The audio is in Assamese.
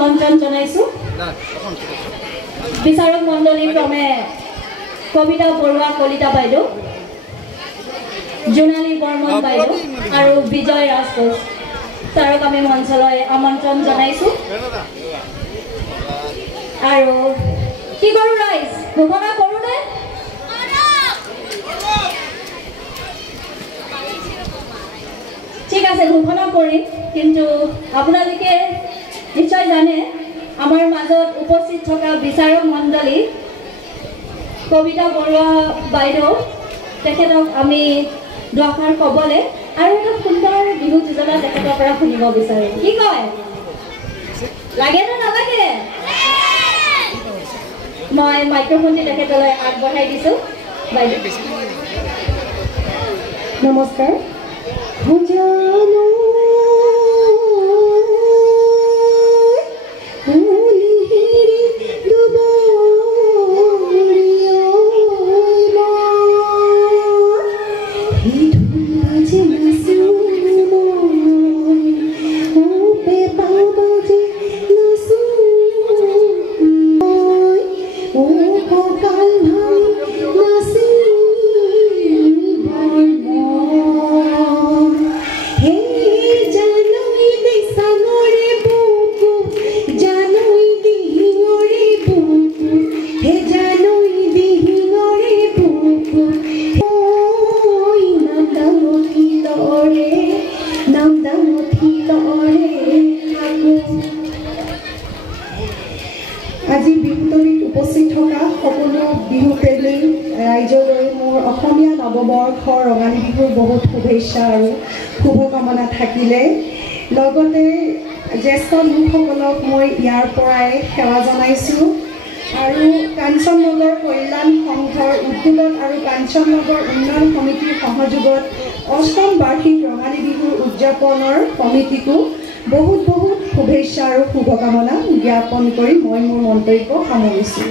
আমন্ত্ৰণ জনাইছো বিচাৰক মণ্ডলী ক্ৰমে কবিতা বৰুৱা কলিতা বাইদেউ জোনালী বৰ্মন বাইদেউ আৰু বিজয় ৰাজকোচ ছাৰক আমি মঞ্চলৈ আমন্ত্ৰণ জনাইছো আৰু কি কৰো ৰাইজ ঘোষণা কৰো নে ঠিক আছে ঘোষণা কৰিম কিন্তু আপোনালোকে নিশ্চয় জানে আমাৰ মাজত উপস্থিত থকা বিচাৰক মণ্ডলী কবিতা বৰুৱা বাইদেউ তেখেতক আমি দুআষাৰ ক'বলে আৰু এটা সুন্দৰ বিহু যোজনা তেখেতৰ পৰা শুনিব বিচাৰো কি কয় লাগে নে নালাগে মই মাইক্ৰফোনটি তেখেতলৈ আগবঢ়াই দিছো বাইদেউ নমস্কাৰ আজি বিহুতলিত উপস্থিত থকা সকলো বিহু প্ৰেমী ৰাইজলৈ মোৰ অসমীয়া নৱবৰ্ষৰ ৰঙালী বিহুৰ বহুত শুভেচ্ছা আৰু শুভকামনা থাকিলে লগতে জ্যেষ্ঠ লোকসকলক মই ইয়াৰ পৰাই সেৱা জনাইছোঁ আৰু কাঞ্চননগৰ কল্যাণ সংঘৰ উদ্যোগত আৰু কাঞ্চননগৰ উন্নয়ন সমিতিৰ সহযোগত অষ্টম বাৰ্ষিক ৰঙালী বিহুৰ উদযাপনৰ কমিটিকো বহুত বহুত শুভেচ্ছা আৰু শুভকামনা জ্ঞাপন কৰি মই মোৰ মন্তব্য সামৰিছোঁ।